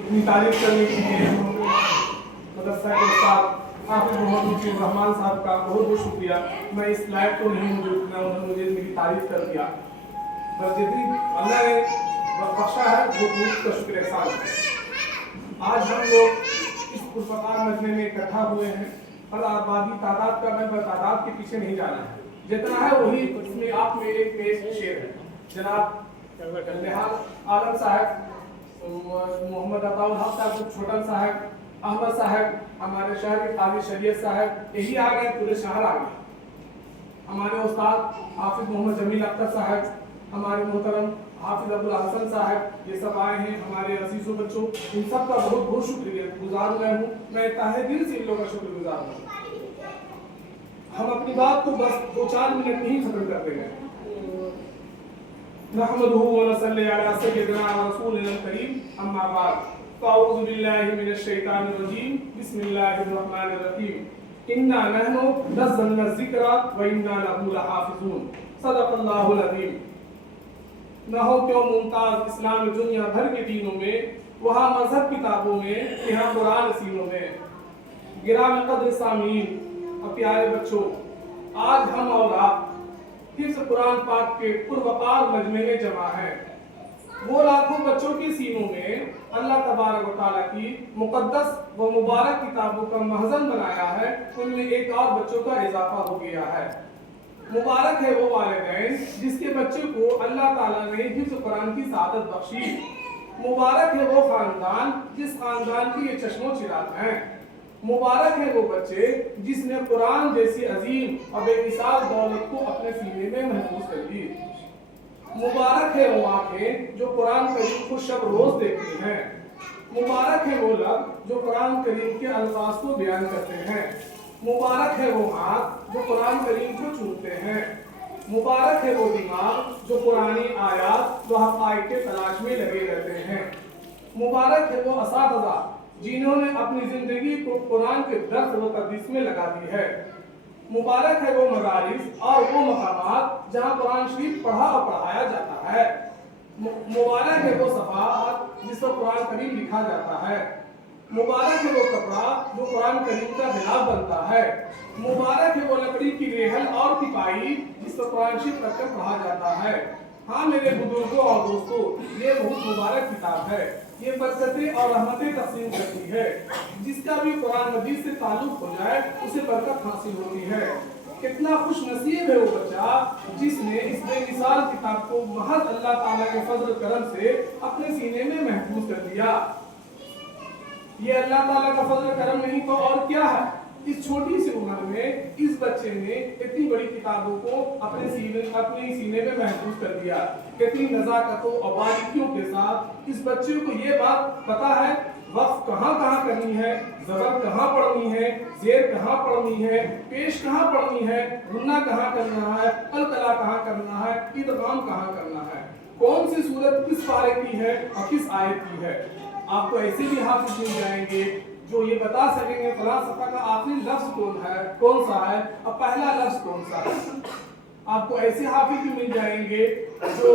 अपनी तारीफ करने के लिए मदरसा के उस्ताद हाफिज मोहम्मद रहमान साहब का बहुत बहुत शुक्रिया। मैं इस लायक तो नहीं हूँ जितना उन्होंने मुझे मेरी तारीफ कर दिया, पर जितनी अल्लाह ने बख्शा है वो बहुत का शुक्र एहसान है। आज हम लोग इस पुरस्कार मजमे में इकट्ठा हुए हैं और आबादी तादाद का मैं तादाद के पीछे नहीं जाना है, जितना है वही उसमें आप में एक पेश शेर है। जनाब निहाल आलम साहब, मोहम्मद अताउल हक साहब, छोटन साहब, अहमद साहब, हमारे शहर के काजी शरीयत साहब, यही आ गए, पूरे शहर आ गए। हमारे उस्ताद हाफिज मोहम्मद जमील अख्तर साहब, हमारे मोहतरम हाफिज अब्दुल हसन साहब, ये सब आए हैं। हमारे अजीजों बच्चों, इन सब का बहुत बहुत शुक्रिया गुजार मैं हूँ। मैं तहे दिल से इन लोगों का शुक्रगुजार हूँ। हम अपनी बात को बस 2-4 मिनट में ही खत्म कर देंगे। नहमदुहु व नसल्ली अला सय्यिदिना रसूलिल करीम, अम्मा बाद, फ़अऊज़ु बिल्लाहि मिनश शैतानिर रजीम, बिस्मिल्लाहिर रहमानिर रहीम। इन्ना नहनु नज़्ज़लना ज़िक्रा व इन्ना लहु लहाफ़िज़ून। सदक़ल्लाहुल अज़ीम। न हो क्यों मुमताज़ इस्लाम दुनिया भर के दीनों में, वहाँ मजहब किताबों में, यहाँ कुरान सीनों में। गिराम क़द्र सामीन और प्यारे बच्चों, आज हम और आप हिफ्ज़ कुरान पाक के पुरवकार मजमे में जमा है। वो लाखों बच्चों के सीनों में अल्लाह तबारक व तआला की मुक़द्दस व मुबारक किताबों का महज़न बनाया है, उनमें एक और बच्चों का इजाफा हो गया है। मुबारक है वो वालिदैन जिसके बच्चे को अल्लाह ताला ने हिफ्ज़ कुरान की सादत बख्शी। मुबारक है वो खानदान जिस खानदान की ये चश्मो चिराग हैं। मुबारक है वो बच्चे जिसने कुरान जैसी अजीम और बेमिसाल दौलत को अपने सीने में महफूज कर ली। मुबारक है वो आंखें जो कुरान करीम को शब रोज देखती हैं। मुबारक है वो लब जो कुरान करीम के अल्फाज को बयान करते हैं। मुबारक है वो हाथ जो कुरान करीम को चूमते हैं। मुबारक है वो दिमाग जो पुरानी आयात व हक़ाइक़ के तलाश में लगे रहते हैं। मुबारक है वो असातिज़ा जिन्होंने अपनी जिंदगी को कुरान के दर्स व तदरीस में लगा दी है। मुबारक है वो मदारिस और वो मकामात जहाँ कुरान शरीफ पढ़ा और पढ़ाया जाता है। मुबारक है वो सफ़ात जिस पर कुरान करीम लिखा जाता है। मुबारक है वो कपड़ा जो कुरान करीम का गिलाफ बनता है। मुबारक है वो लकड़ी की रेहल और तिपाई जिस पर कुरान शरीफ रखकर पढ़ा जाता है। हाँ मेरे बुजुर्गों और दोस्तों, ये बहुत मुबारक किताब है। ये बरकतें और रहमतें तक़सीम करती है। जिसका भी कुरान मजीद से ताल्लुक हो जाए उसे बरकत हासिल होती है। कितना खुश नसीब है वो बच्चा जिसने इस बेमिसाल किताब को महज अल्लाह ताला के फजल करम से अपने सीने में महफूज कर दिया। ये अल्लाह ताला का फजल करम नहीं तो और क्या है। इस छोटी सी उम्र में इस बच्चे ने इतनी बड़ी किताबों को अपने सीने में महफूज कर दिया। कितनी नज़ाकतों और बारीकियों के साथ इस बच्चे को ये बात पता है वक़्फ़ कहाँ कहाँ करनी है, ज़बर कहाँ पढ़नी है, ज़ेर कहाँ पढ़नी है, पेश कहाँ पढ़नी है, गुन्ना कहाँ करना है, कलकला कहाँ करना है, इदगाम कहाँ करना है, कौन सी सूरत किस पारे की है और किस आयत की है। आपको ऐसे भी हाफिज मिल जाएंगे जो ये बता सकेंगे फलां सफ़ा का आखिरी लफ्ज़ कौन सा है और पहला लफ्ज़ कौन सा है। आपको ऐसे हाफिज भी मिल जाएंगे जो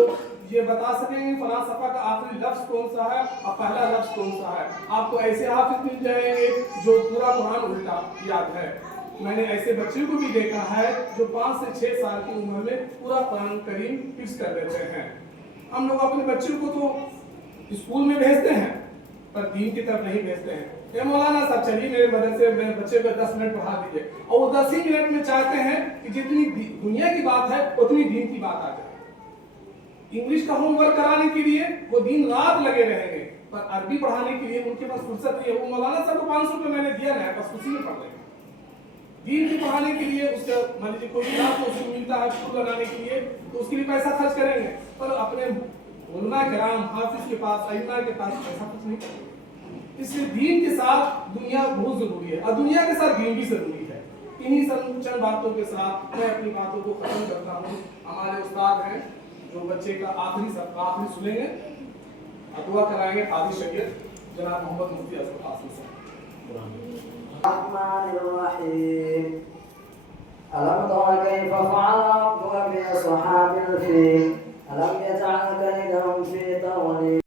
ये बता सकेंगे फलां सफ़ा का आखिरी लफ्ज़ कौन सा है और पहला लफ्ज़ कौन सा है। आपको ऐसे हाफिज मिल जाएंगे जो पूरा कुरान उल्टा याद है। मैंने ऐसे बच्चे को भी देखा है जो 5 से 6 साल की उम्र में पूरा कुरान करीम हिफ्ज़ कर देते हैं। हम लोग अपने बच्चों को तो स्कूल में भेजते हैं पर दीन की तरफ नहीं भेजते हैं। ये मौलाना साहब चलिए मेरे मदरसे मेरे बच्चे को 10 मिनट पढ़ा दीजिए, और वो 10 ही मिनट में चाहते हैं कि जितनी दुनिया की बात है उतनी दीन की बात आ जाए। इंग्लिश का होमवर्क कराने के लिए वो दिन रात लगे रहेंगे, पर अरबी पढ़ाने के लिए उनके पास फुर्सत नहीं है। वो मौलाना साहब को 500 रुपये मैंने दिया ना, बस उसी में पढ़ लेंगे। दीन की पढ़ाने के लिए उसका मान लीजिए कोई क्लास तो उसको मिलता है स्कूल लगाने के लिए, तो उसके लिए पैसा खर्च करेंगे, पर अपने उलमा किराम हाफिज के पास अइम्मा के पास पैसा कुछ नहीं करेंगे। इसलिए दीन के साथ दुनिया बहुत जरूरी है और दुनिया के साथ दीन भी जरूरी है। इन्हीं चंद बातों के साथ मैं अपनी बातों को खत्म करता हूँ। हमारे उस्ताद हैं जो बच्चे का आखिरी सुनेंगे और दुआ कराएंगे काजी शरीयत जनाब मोहम्मद मुफ्ती असद कासिम साहब। ألم تر كيف فعل ربك بأصحاب الفيل ألم يجعل كيدهم في تضليل